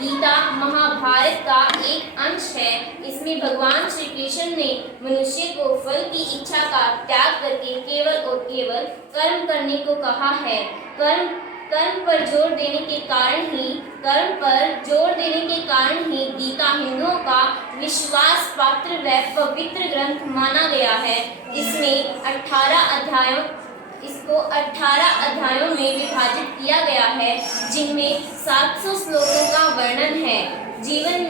गीता महाभारत का एक अंश है। इसमें भगवान श्री कृष्ण ने मनुष्य को फल की इच्छा का त्याग करके केवल और केवल कर्म करने को कहा है। कर्म पर जोर देने के कारण ही गीता हिंदुओं का विश्वास पात्र व पवित्र ग्रंथ माना गया है। इसको 18 अध्यायों में विभाजित किया गया है, जिनमें 700 श्लोकों का वर्णन है। जीवन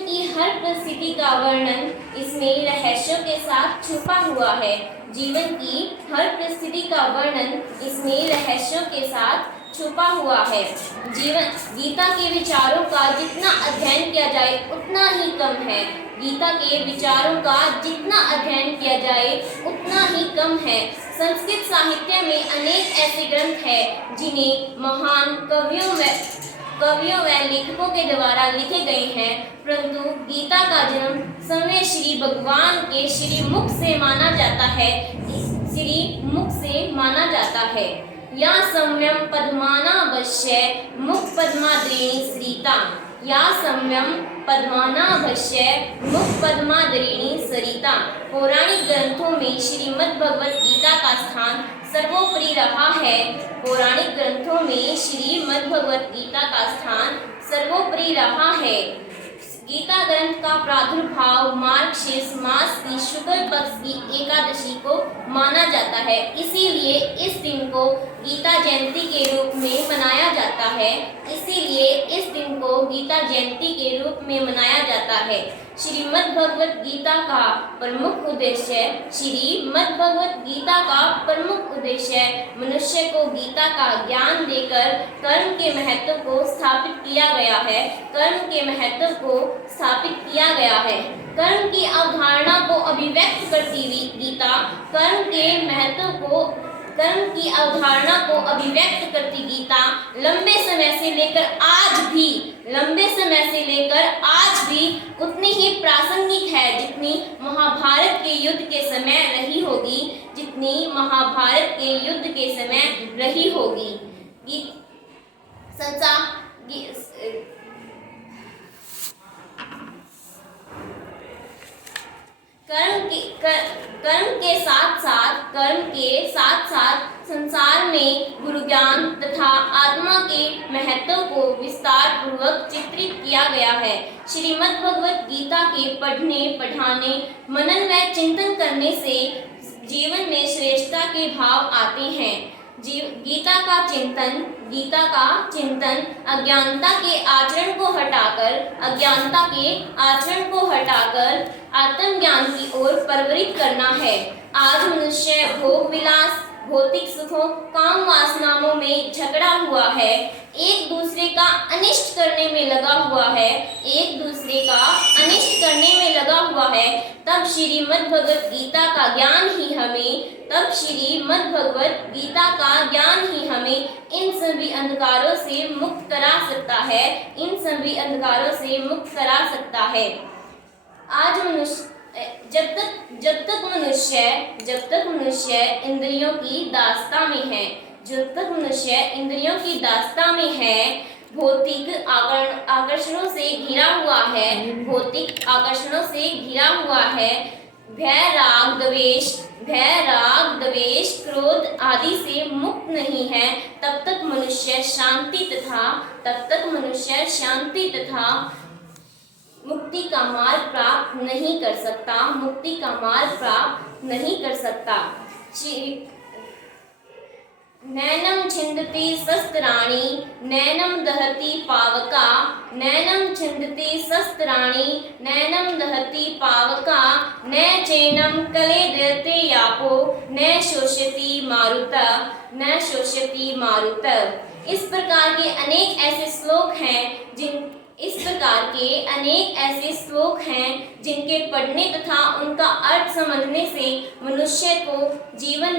की हर परिस्थिति का वर्णन इसमें रहस्यों के साथ छुपा हुआ है। गीता के विचारों का जितना अध्ययन किया जाए उतना ही कम है। संस्कृत साहित्य में अनेक ऐसे ग्रंथ हैं जिन्हें महान कवियों व लेखकों के द्वारा लिखे गए हैं, परंतु गीता का जन्म स्वयं श्री भगवान के श्रीमुख से माना जाता है। या सम्यम पद्मानाभस्य मुख पद्माद्रिणी सरिता। पौराणिक ग्रंथों में श्रीमद् भगवत गीता का स्थान सर्वोपरि रहा है। गीता ग्रंथ का प्रादुर्भाव मार्गशीर्ष मास की शुक्ल पक्ष की एकादशी को माना जाता है, इसीलिए इस दिन को गीता जयंती के रूप में मनाया जाता है। श्रीमद् भगवत गीता का प्रमुख उद्देश्य मनुष्य को गीता का ज्ञान देकर कर्म के महत्व को स्थापित किया गया है। कर्म की अवधारणा को अभिव्यक्त करती हुई गीता लंबे समय से लेकर आज भी उतनी ही प्रासंगिक है जितनी महाभारत के युद्ध के समय रही होगी। कर्म के साथ साथ संसार में गुरु ज्ञान तथा आत्मा के महत्व को विस्तार पूर्वक चित्रित किया गया है। श्रीमद् भगवत गीता के पढ़ने, पढ़ाने, मनन व चिंतन करने से जीवन में श्रेष्ठता के भाव आते हैं। गीता का चिंतन अज्ञानता के आचरण हटाकर आत्मज्ञान की ओर प्रवृत्त करना है। आज मनुष्य भोग विलास, भौतिक सुखों, काम वासनाओं में झगड़ा हुआ है, एक दूसरे का अनिष्ट करने में लगा हुआ है। तब श्रीमद् भगवत गीता का ज्ञान ही हमें इन सभी अंधकारों से मुक्त करा सकता है। आज जब तक मनुष्य इंद्रियों की दास्ता में है, भौतिक आकर्षणों से घिरा हुआ है, भय राग द्वेष क्रोध आदि से मुक्त नहीं है, तब तक मनुष्य मुक्ति का मार्ग प्राप्त नहीं कर सकता। नैनम छिन्दति शस्त्राणि नैनम दहति पावका न चैनम कलेदते यापो न शोष्यति मारुत। इस प्रकार के अनेक ऐसे श्लोक हैं जिनके पढ़ने तथा उनका अर्थ समझने से मनुष्य को जीवन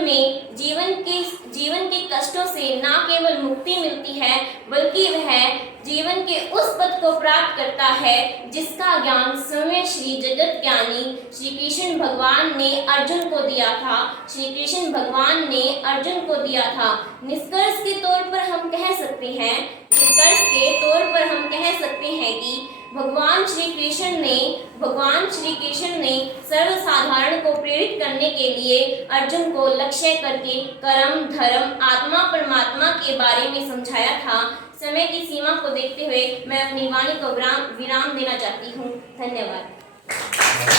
के कष्टों से न केवल मुक्ति मिलती है, बल्कि वह जीवन के उस पद को प्राप्त करता है जिसका ज्ञान स्वयं श्री जगत ज्ञानी श्री कृष्ण भगवान ने अर्जुन को दिया था। निष्कर्ष के तौर पर हम कह सकते भगवान श्री कृष्ण ने सर्वसाधारण को प्रेरित करने के लिए अर्जुन को लक्ष्य करके कर्म, धर्म, आत्मा, परमात्मा के बारे में समझाया था। समय की सीमा को देखते हुए मैं अपनी वाणी को विराम देना चाहती हूँ। धन्यवाद।